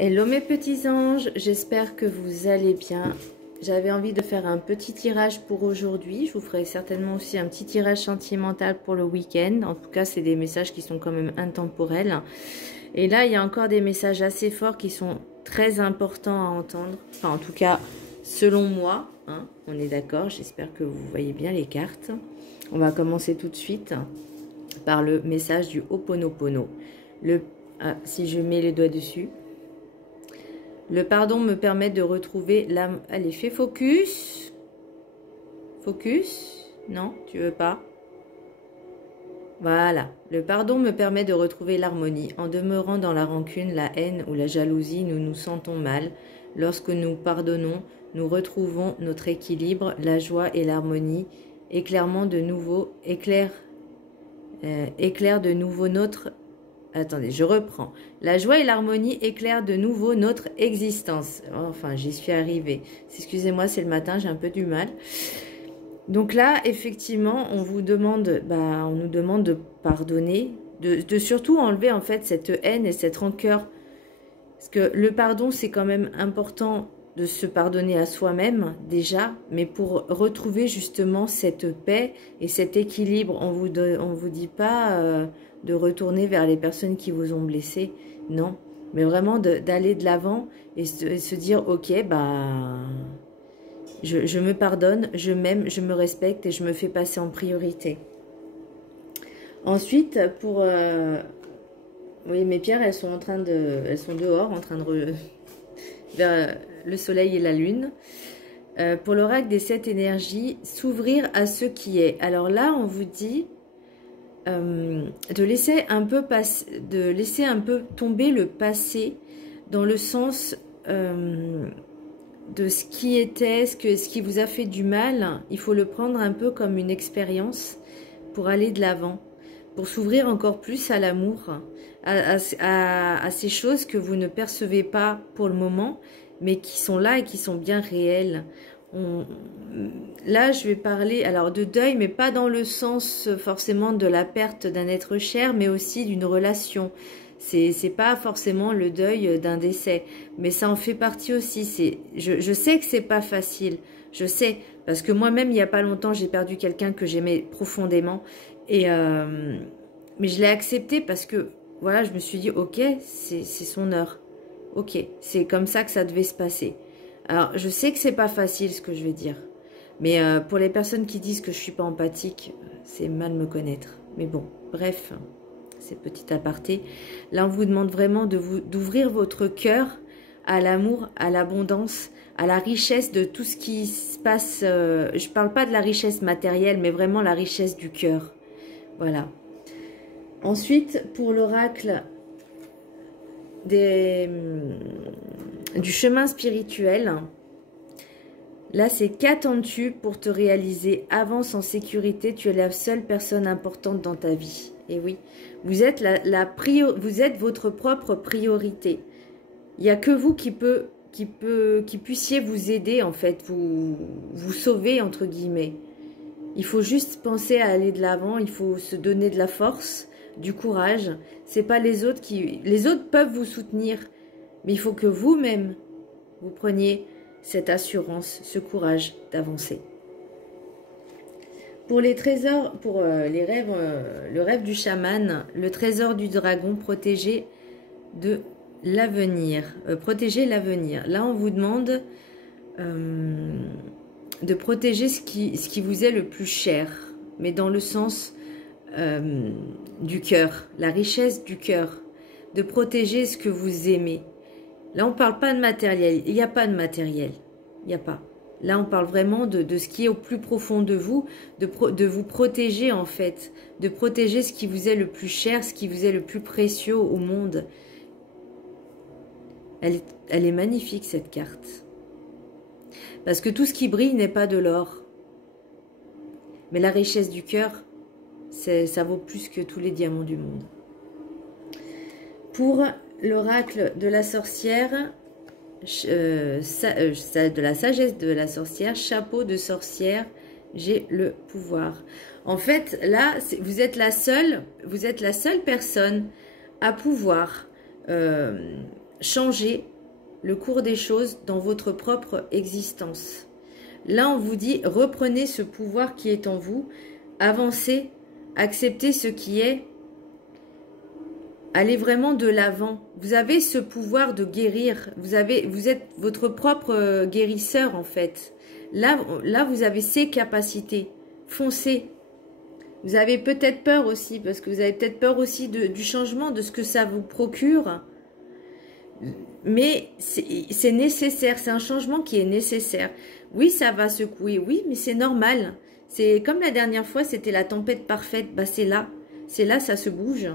Hello mes petits anges, j'espère que vous allez bien. J'avais envie de faire un petit tirage pour aujourd'hui. Je vous ferai certainement aussi un petit tirage sentimental pour le week-end. En tout cas, c'est des messages qui sont quand même intemporels. Et là, il y a encore des messages assez forts qui sont très importants à entendre. Enfin, en tout cas, selon moi, hein, on est d'accord. J'espère que vous voyez bien les cartes. On va commencer tout de suite par le message du Ho'oponopono. Si je mets les doigts dessus. Le pardon me permet de retrouver l'âme. Allez, fais focus. Focus. Non, tu veux pas. Voilà. Le pardon me permet de retrouver l'harmonie. En demeurant dans la rancune, la haine ou la jalousie, nous nous sentons mal. Lorsque nous pardonnons, nous retrouvons notre équilibre, la joie et l'harmonie. Éclaire de nouveau notre... Attendez, je reprends. La joie et l'harmonie éclairent de nouveau notre existence. Enfin, j'y suis arrivée. Excusez-moi, c'est le matin, j'ai un peu du mal. Donc là, effectivement, on nous demande de pardonner, de surtout enlever en fait cette haine et cette rancœur. Parce que le pardon, c'est quand même important de se pardonner à soi-même déjà, mais pour retrouver justement cette paix et cet équilibre, on vous dit pas de retourner vers les personnes qui vous ont blessé, non, mais vraiment d'aller de l'avant et se dire ok, je me pardonne, je m'aime, je me respecte et je me fais passer en priorité. Ensuite, pour oui, mes pierres, elles sont dehors, en train de vers le soleil et la lune. Pour l'oracle des 7 énergies, s'ouvrir à ce qui est. Alors là, on vous dit de laisser un peu tomber le passé dans le sens de ce qui était, ce qui vous a fait du mal. Il faut le prendre un peu comme une expérience pour aller de l'avant, pour s'ouvrir encore plus à l'amour, à ces choses que vous ne percevez pas pour le moment, mais qui sont là et qui sont bien réelles. Là, je vais parler alors de deuil, mais pas dans le sens forcément de la perte d'un être cher, mais aussi d'une relation. C'est pas forcément le deuil d'un décès, mais ça en fait partie aussi. Je sais que c'est pas facile, je sais, parce que moi-même, il y a pas longtemps, j'ai perdu quelqu'un que j'aimais profondément, mais je l'ai accepté parce que, voilà, je me suis dit, ok, c'est son heure. Ok, c'est comme ça que ça devait se passer. Alors, je sais que c'est pas facile ce que je vais dire. Mais pour les personnes qui disent que je suis pas empathique, c'est mal me connaître. Mais bon, bref, c'est petit aparté. Là, on vous demande vraiment d'ouvrir votre cœur à l'amour, à l'abondance, à la richesse de tout ce qui se passe. Je parle pas de la richesse matérielle, mais vraiment la richesse du cœur. Voilà. Ensuite, pour l'oracle du chemin spirituel, là c'est qu'attends-tu pour te réaliser? Avance en sécurité, tu es la seule personne importante dans ta vie. Et oui, vous êtes vous êtes votre propre priorité. Il n'y a que vous qui puissiez vous aider en fait, vous sauver entre guillemets. Il faut juste penser à aller de l'avant, il faut se donner de la force, du courage. C'est pas les autres les autres peuvent vous soutenir, mais il faut que vous-même vous preniez cette assurance, ce courage d'avancer. Pour les trésors, pour les rêves, le rêve du chaman, le trésor du dragon, protéger de l'avenir, protéger l'avenir. Là, on vous demande de protéger ce qui vous est le plus cher, mais dans le sens du cœur, la richesse du cœur, de protéger ce que vous aimez. Là, on ne parle pas de matériel, il n'y a pas de matériel, il n'y a pas. Là, on parle vraiment de ce qui est au plus profond de vous, de vous protéger en fait, de protéger ce qui vous est le plus cher, ce qui vous est le plus précieux au monde. Elle est magnifique cette carte. Parce que tout ce qui brille n'est pas de l'or. Mais la richesse du cœur, ça vaut plus que tous les diamants du monde. Pour l'oracle de la sorcière, de la sagesse de la sorcière, chapeau de sorcière, j'ai le pouvoir. En fait, là, vous êtes la seule personne à pouvoir changer le cours des choses dans votre propre existence. Là, on vous dit, reprenez ce pouvoir qui est en vous, avancez, acceptez ce qui est, allez vraiment de l'avant. Vous avez ce pouvoir de guérir, vous êtes votre propre guérisseur en fait. Là, vous avez ces capacités, foncez. Vous avez peut-être peur aussi, parce que vous avez peut-être peur aussi du changement, de ce que ça vous procure. Mais c'est nécessaire, c'est un changement qui est nécessaire. Oui, ça va secouer, oui, mais c'est normal. C'est comme la dernière fois, c'était la tempête parfaite. Bah, c'est là, ça se bouge.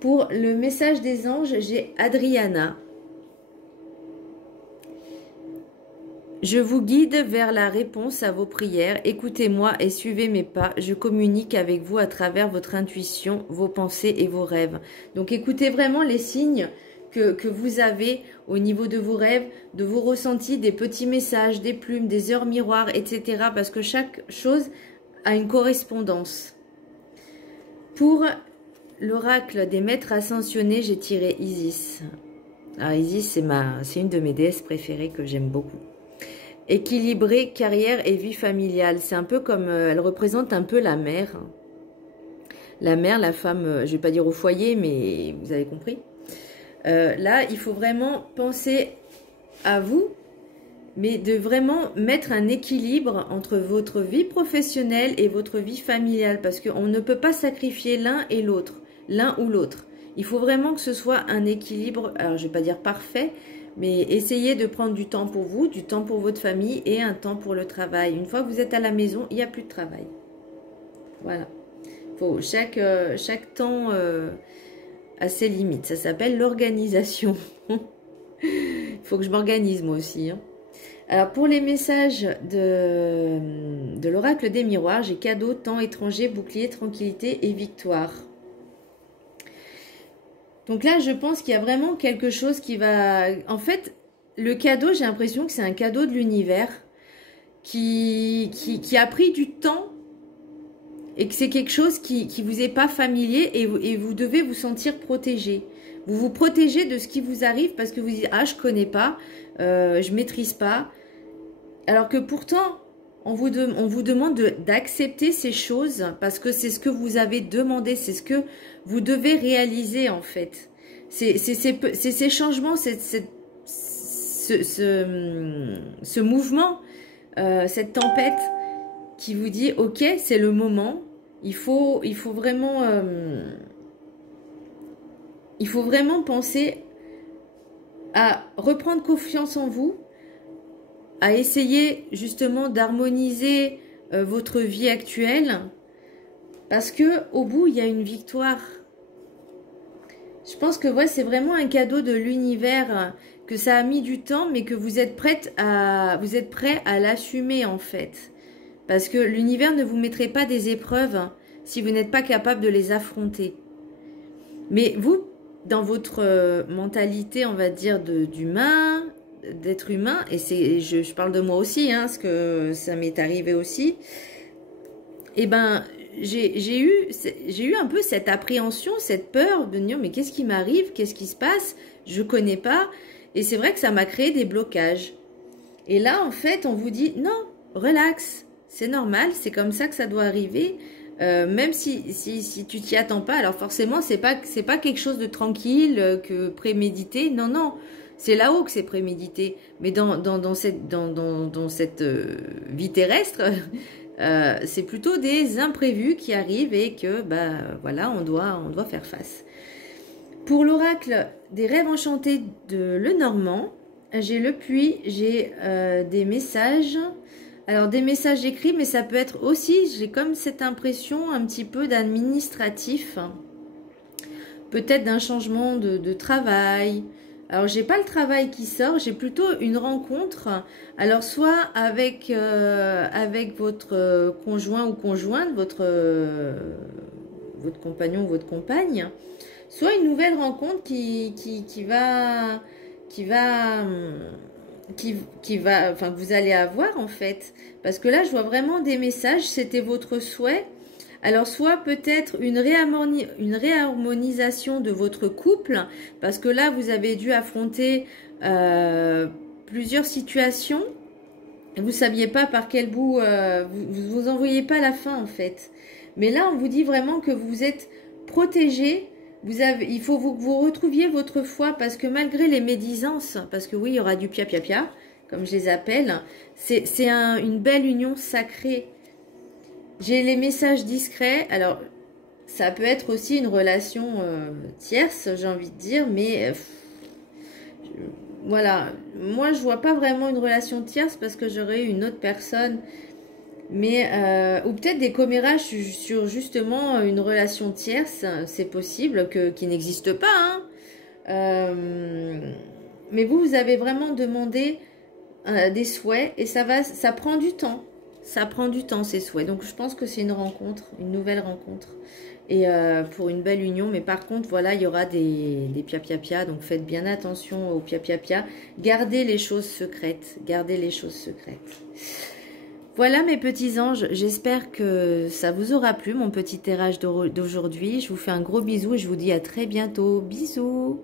Pour le message des anges, j'ai Adriana. Je vous guide vers la réponse à vos prières. Écoutez-moi et suivez mes pas. Je communique avec vous à travers votre intuition, vos pensées et vos rêves. Donc écoutez vraiment les signes que vous avez au niveau de vos rêves, de vos ressentis, des petits messages, des plumes, des heures miroirs, etc. Parce que chaque chose a une correspondance. Pour l'oracle des maîtres ascensionnés, j'ai tiré Isis. Alors Isis, c'est une de mes déesses préférées que j'aime beaucoup. Équilibrer carrière et vie familiale. C'est un peu comme, elle représente un peu la mère. La mère, la femme, je ne vais pas dire au foyer, mais vous avez compris. Là, il faut vraiment penser à vous, mais de vraiment mettre un équilibre entre votre vie professionnelle et votre vie familiale, parce qu'on ne peut pas sacrifier l'un et l'autre, l'un ou l'autre. Il faut vraiment que ce soit un équilibre, alors je ne vais pas dire parfait, mais essayez de prendre du temps pour vous, du temps pour votre famille et un temps pour le travail. Une fois que vous êtes à la maison, il n'y a plus de travail. Voilà. Faut chaque temps a ses limites. Ça s'appelle l'organisation. Il faut que je m'organise moi aussi. Hein. Alors pour les messages de l'oracle des miroirs, j'ai cadeau, temps étranger, bouclier, tranquillité et victoire. Donc là, je pense qu'il y a vraiment quelque chose qui va... En fait, le cadeau, j'ai l'impression que c'est un cadeau de l'univers qui a pris du temps et que c'est quelque chose qui vous est pas familier et vous devez vous sentir protégé. Vous vous protégez de ce qui vous arrive parce que vous dites « Ah, je connais pas, je maîtrise pas ». Alors que pourtant, on vous demande d'accepter ces choses parce que c'est ce que vous avez demandé, c'est ce que vous devez réaliser en fait. C'est ces changements, ce mouvement, cette tempête qui vous dit ok, c'est le moment, il faut vraiment penser à reprendre confiance en vous, à essayer justement d'harmoniser votre vie actuelle parce que au bout il y a une victoire. Je pense que ouais, c'est vraiment un cadeau de l'univers, que ça a mis du temps mais que vous êtes prêt à l'assumer en fait. Parce que l'univers ne vous mettrait pas des épreuves si vous n'êtes pas capable de les affronter. Mais vous, dans votre mentalité, on va dire, d'humain, d'être humain, et je parle de moi aussi, hein, parce que ça m'est arrivé aussi, et ben, j'ai eu un peu cette appréhension, cette peur de me dire, mais qu'est-ce qui m'arrive? Qu'est-ce qui se passe? Je connais pas. Et c'est vrai que ça m'a créé des blocages. Et là, en fait, on vous dit, non, relax. C'est normal, c'est comme ça que ça doit arriver, même si tu t'y attends pas. Alors forcément, c'est pas quelque chose de tranquille, que prémédité. Non, non, c'est là-haut que c'est prémédité. Mais dans cette vie terrestre, c'est plutôt des imprévus qui arrivent et que, bah, voilà, on doit faire face. Pour l'oracle des rêves enchantés de Lenormand, j'ai le puits, j'ai des messages... Alors, des messages écrits, mais ça peut être aussi, j'ai comme cette impression un petit peu d'administratif. Peut-être d'un changement de travail. Alors, j'ai pas le travail qui sort, j'ai plutôt une rencontre. Alors, soit avec votre conjoint ou conjointe, votre compagnon ou votre compagne, soit une nouvelle rencontre qui va enfin, que vous allez avoir en fait, parce que là je vois vraiment des messages, c'était votre souhait, Alors, soit peut-être une réharmonisation de votre couple, parce que là, vous avez dû affronter plusieurs situations. Vous ne saviez pas par quel bout, vous en voyez pas la fin en fait. Mais là, on vous dit vraiment que vous êtes protégé. Il faut que vous retrouviez votre foi, parce que malgré les médisances, parce que oui, il y aura du pia-pia-pia, comme je les appelle, c'est une belle union sacrée. J'ai les messages discrets. Alors, ça peut être aussi une relation tierce, j'ai envie de dire, mais voilà. Moi, je vois pas vraiment une relation tierce, parce que j'aurais eu une autre personne, mais ou peut-être des commérages sur justement une relation tierce, c'est possible qui n'existe pas, hein. Mais vous avez vraiment demandé des souhaits, et ça prend du temps. Ça prend du temps, ces souhaits. Donc, je pense que c'est une rencontre, une nouvelle rencontre. Et pour une belle union. Mais par contre, voilà, il y aura des pia-pia-pia. Donc, faites bien attention aux pia-pia-pia. Gardez les choses secrètes. Gardez les choses secrètes. Voilà mes petits anges. J'espère que ça vous aura plu, mon petit tirage d'aujourd'hui. Je vous fais un gros bisou et je vous dis à très bientôt. Bisous!